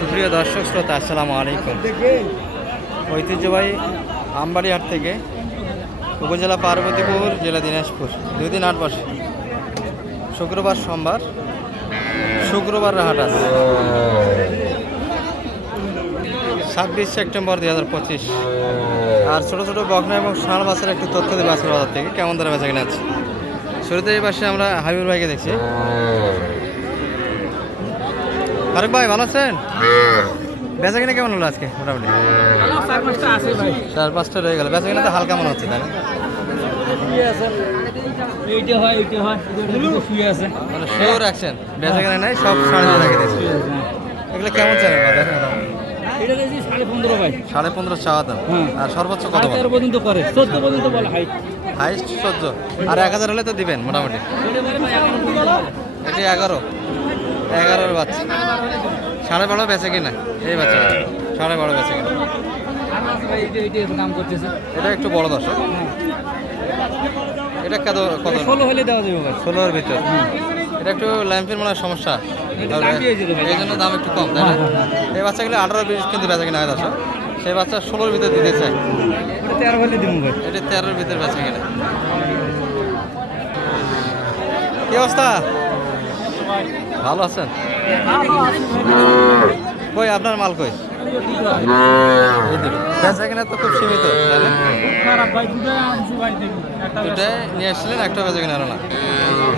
সুপ্রিয় দর্শক শ্রোতা, আসসালামু আলাইকুম। ঐতিহ্যবাহী আমবাড়িহাট থেকে উপজেলা পার্বতীপুর, জেলা দিনাজপুর। দুই দিন আট বসে শুক্রবার সোমবার, শুক্রবার হাট আছে ছাব্বিশ সেপ্টেম্বর দুই হাজার পঁচিশ। আর ছোটো ছোটো বকনা এবং ষাঁড় মাছের একটু তথ্য দেবে আজকের বাজার থেকে। কেমন তারা বেচা কিনা আছে শুরুতে এই পাশে আমরা হাবিবুর ভাইকে দেখছি। ফারুক ভাই ভালো আছেন? বেচা কিনা কেমন হলো আজকে মোটামুটি? চার পাঁচটা রয়ে গেল। বেচা কিনা তো হালকা মনে হচ্ছে তাই হয় হয় মানে সাড়ে দিয়ে এগুলো কেমন চাই? বাজার এটা দিয়েছি সাড়ে পনেরো ভাই সাড়ে চাওয়া দাম হুম। আর সর্বোচ্চ কত পর্যন্ত করে চোদ্দ পর্যন্ত বলে? হাইট হাইস্ট আর এক হাজার হলে তো দিবেন মোটামুটি। এটি এগারো। এগারোর বাচ্চা। সাড়ে বারো বেচে কিনা? এই বাচ্চা। সাড়ে বারো বেচে কিনা। এটা একটু বড় দর্শক। এটা কত কত? ষোলো হলে দেওয়া যাবে ষোলোর ভিতর। এটা একটু ল্যাম্পের মনে হয় সমস্যা। এই জন্য দাম একটু কম তাই না? এই বাচ্চাগুলো আঠারো বিশ কিন্তু বেচা কিনা হয় দর্শক। সেই বাচ্চা ষোলোর ভিতর দিতে এটা তেরো হলে দিব এটা তেরোর ভিতর বেচা কিনা। কি অবস্থা? ভালো আছেন? কই, আপনার মাল কই? সীমিত নিয়ে আসছিলেন, একটা কিনা না?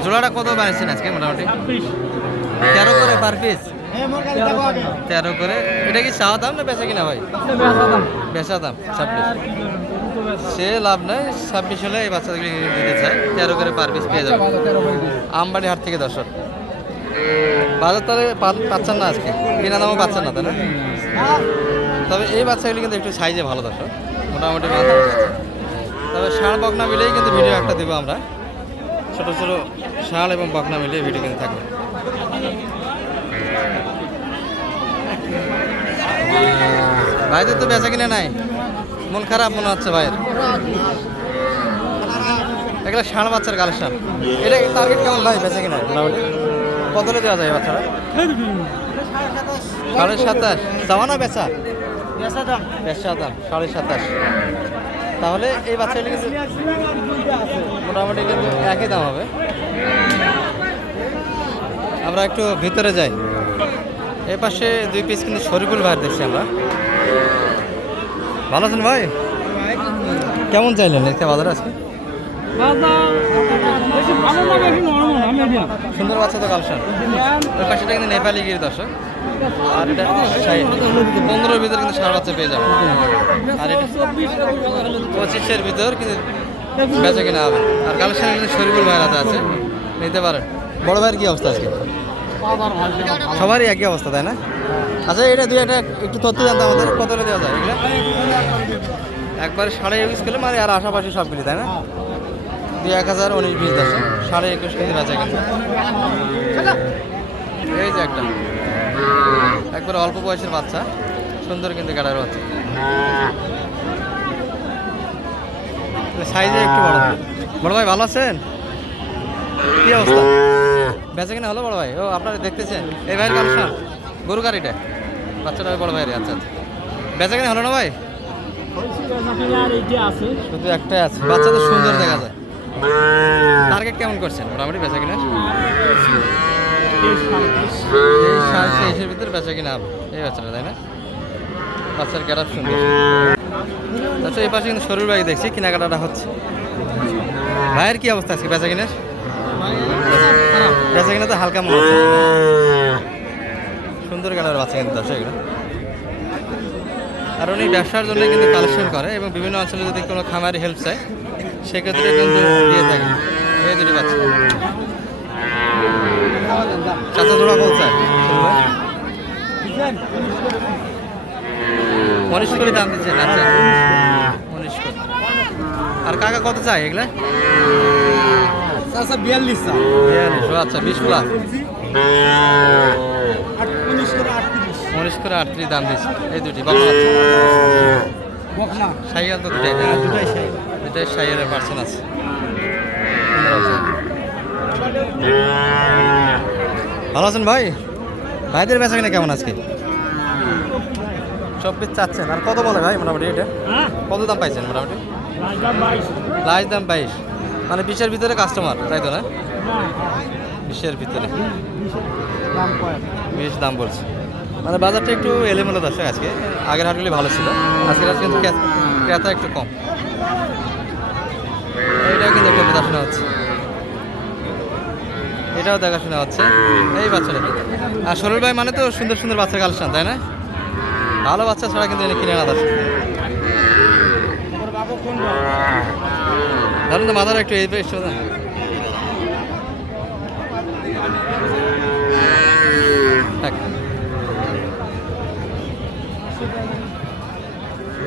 জোড়াটা কত বানিয়েছেন আজকে মোটামুটি? তেরো করে পার পিস তেরো করে? এটা কি দাম না কিনা ভাই? দাম সে লাভ নাই, ছাব্বিশ হলে এই চাই, তেরো করে পার পিস পেয়ে যাবে আমবাড়ি হাট থেকে দর্শক। বাজার তাহলে পাচ্ছেন না আজকে। বিনা দামও পাচ্ছেন না, তাই না? তবে এই বাচ্চাগুলি কিন্তু একটু সাইজে ভালো দর্শক। মোটামুটি ভালো। তবে ষাঁড় বকনা মিলেই কিন্তু ভিডিও একটা দেবো আমরা। ছোট ছোট ষাঁড় এবং বকনা মিলিয়ে ভিডিও কিন্তু থাকবে। ভাইদের তো বেচা কিনে নাই? মন খারাপ মনে হচ্ছে ভাইয়ের। এগুলো ষাঁড় বাচ্চার কালেকশন। এটা টার্গেট কেমন ভাই, বেচা কিনা? মোটামুটি কত দেওয়া যায় বাচ্চারা? সাড়ে সাতাশ। যাওয়া না বেচা। বেচা দাম সাড়ে সাতাশ। তাহলে এই বাচ্চাগুলি কিন্তু মোটামুটি কিন্তু একই দাম হবে। আমরা একটু ভিতরে যাই। এ পাশে দুই পিস কিন্তু শরীফুল ভাইয়ের দেখছি আমরা। ভালো আছেন ভাই? কেমন চাইলেন? এতে বাজারে আজকে? সুন্দর বাচ্চা তো কালসান ওই পাশেটা কিন্তু নেপালি গিরি দর্শক। আর এটা পনেরোর ভিতর কিন্তু সার বাচ্চা পেয়ে যাবে আর এটা পঁচিশের ভিতর কিন্তু বেচা কিনা হবে। আর কালেকশন কিন্তু শরীফুল ভাইয়ের আছে। নিতে পারেন। বড় ভাইয়ের কি অবস্থা আজকে? সবারই একই অবস্থা, তাই না? আচ্ছা এটা দুই একটা একটু তথ্য জানতে আমাদের। কত দেওয়া যায় এগুলো? একবারে সাড়ে একুশ কিলো মানে আর আশাপাশি সব কিছু তাই না? দুই এক হাজার উনিশ বিশ দশ সাড়ে একুশ কিন্তু বেচা কিন্তু এই যে একটা। একবারে অল্প বয়সের বাচ্চা সুন্দর কিন্তু কাটার বাচ্চা। সাইজে একটু বড়। বড় ভাই ভালো আছেন? কি অবস্থা? বেচা কিনা হলো বড় ভাই? ও আপনারা দেখতেছেন। এই ভাইয়ের কালেকশন গরু গাড়িটা। বাচ্চাটা বড় ভাইয়ের আচ্ছা আচ্ছা। বেচা কিনা হলো না ভাই? শুধু একটাই আছে। বাচ্চা তো সুন্দর দেখা যায়। টার্গেট কেমন করছেন? মোটামুটি বেচা কিনা? তেইশের ভিতরে বেচা কিনা এই বাচ্চাটা তাই না? বাচ্চার গ্যারাপ সুন্দর আচ্ছা এই পাশে কিন্তু শরীর বাড়ি দেখছি কেনাকাটাটা হচ্ছে। ভাইয়ের কি অবস্থা আজকে বেচা কিনার? বেচা কিনা তো হালকা মনে হচ্ছে। সুন্দর কালার বাচ্চা কিন্তু দর্শক এগুলো। আর উনি ব্যবসার জন্য কিন্তু কালেকশন করে এবং বিভিন্ন অঞ্চলে যদি কোনো খামারি হেল্প চায় সেক্ষেত্রে কিন্তু দিয়ে থাকে এই দুটি বাচ্চা। চাচা জোড়া বল চায় উনিশ করে দাম দিচ্ছেন আচ্ছা উনিশ করে। আর কাকা কত চাই এগুলা? আচ্ছা বিয়াল্লিশ বিয়াল্লিশ। আচ্ছা বিশ প্লাস উনিশ করে আটত্রিশ। দাম দিচ্ছে। এই দুটি বাবা বকনা। সাইকেল তো দুটাই দুটাই সেই দুটাই সাইকেলের পার্সেন্ট আছে। ভালো আছেন ভাই? ভাইদের বেচা কিনা কেমন আজকে? চব্বিশ চাচ্ছেন। আর কত বলে ভাই মোটামুটি এটা? হ্যাঁ। কত দাম পাইছেন মোটামুটি? লাইস দাম বাইশ। মানে বিশের ভিতরে কাস্টমার তাই তো না? বিশের ভিতরে। বিশ দাম বলছে। মানে বাজারটা একটু এলোমেলো দর্শক আজকে। আগের হাটগুলি ভালো ছিল, আজকের হাট কিন্তু ক্রে- ক্রেতা একটু কম। এটাও কিন্তু একটা দেখাশোনা হচ্ছে। এটাও দেখাশোনা হচ্ছে। এই বাচ্চাটা আর সরল ভাই মানে তো সুন্দর সুন্দর বাচ্চার কালেকশন, তাই না? ভালো বাচ্চা ছাড়া কিন্তু এনে কিনে না ধরুন তো মাথার একটু এই বেশ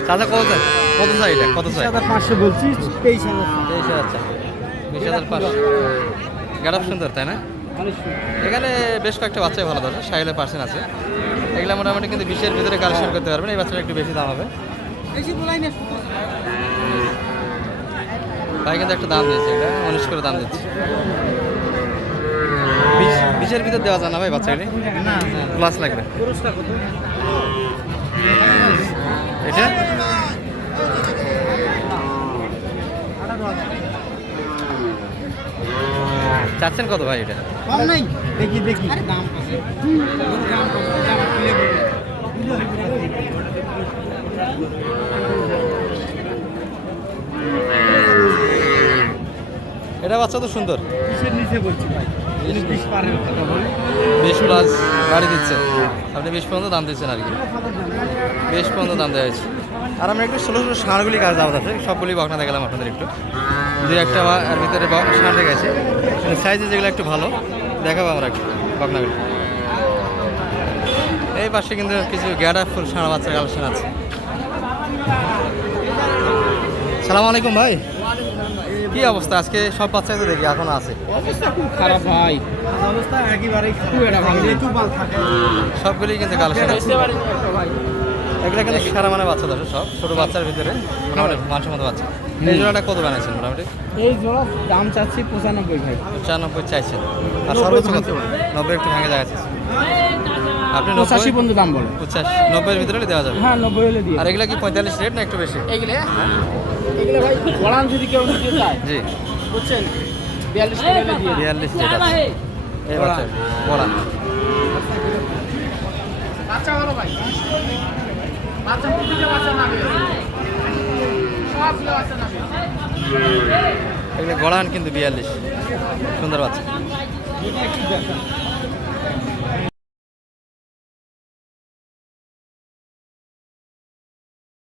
চাচা কত কত চাই এটা? কত চাই? পাঁচশো বলছি তেইশ হাজার তেইশ হাজার চাই। বিশ হাজার পাঁচশো। গেট সুন্দর তাই না? এখানে বেশ কয়েকটা বাচ্চাই ভালো ধরে সাইলে পার্সেন্ট আছে। এগুলো মোটামুটি কিন্তু বিশের ভিতরে কালেকশন করতে পারবেন এই বাচ্চাটা একটু বেশি দাম হবে। ভাই কিন্তু একটা দাম দিয়েছে এটা উনিশ করে দাম দিচ্ছে। বিশ বিশের ভিতর দেওয়া যায় না ভাই বাচ্চাগুলি না। প্লাস লাগবে। এটা? চাচ্ছেন কত ভাই এটা? কম নাই। দেখি দেখি। দাম আছে দাম দাম এটা বাচ্চা তো সুন্দর। কিসের নিচে বলছি ভাই? বিশ প্লাস গাড়ি দিচ্ছে। আপনি বিশ পর্যন্ত দাম দিচ্ছেন আর কি। বিশ পর্যন্ত দাম দেওয়া হয়েছে। আর আমরা একটু ষোলো ষোলো ষাঁড়গুলি কাজ দাম আছে, সবগুলি বকনা দেখালাম আপনাদের একটু। দুই একটা এর ভিতরে ষাঁড় গেছে। সাইজে যেগুলো একটু ভালো, দেখাবো আমরা একটু বকনাগুলি। এই পাশে কিন্তু কিছু গ্যাডা ফুল, ষাঁড় বাচ্চার কালেকশন আছে। সালাম আলাইকুম ভাই। কি অবস্থা? আজকে সব বাচ্চাই তো দেখি এখনও আছে। অবস্থা খুব খারাপ ভাই। অবস্থা একেবারেই খুব একটা ভালো বাল থাকে। সবগুলি কিন্তু কালেকশন আছে ভাই। এগুলো কিন্তু সারা মানে বাচ্চা ধরে সব ছোট বাচ্চার ভিতরে মোটামুটি মানুষের মতো বাচ্চা। এই জোড়াটা কত বানাইছেন মোটামুটি? এই জোড়া দাম চাচ্ছি পঁচানব্বই ভাই। পঁচানব্বই চাইছেন। আর সর্বোচ্চ কত? পারে। নব্বই একটু ভাঙে যাচ্ছে আপনি পঁচাশি পর্যন্ত দাম বলে। পঁচাশি নব্বইয়ের ভিতরে দেওয়া যাবে। হ্যাঁ নব্বই হলে দিয়ে। আর এগুলা কি পঁয়তাল্লিশ রেট না একটু বেশি? এগুলো এগুলো ভাই বলান যদি কেউ নিতে চায়। জি। বুঝছেন? বিয়াল্লিশ হলে দিয়ে। বিয়াল্লিশ রেট আছে এই বাচ্চা ভালো ভাই। বাচ্চা প্রতিটা বাচ্চা নাবে সবগুলো বাচ্চা নাবে এগুলো গড়ান কিন্তু বিয়াল্লিশ। সুন্দর বাচ্চা।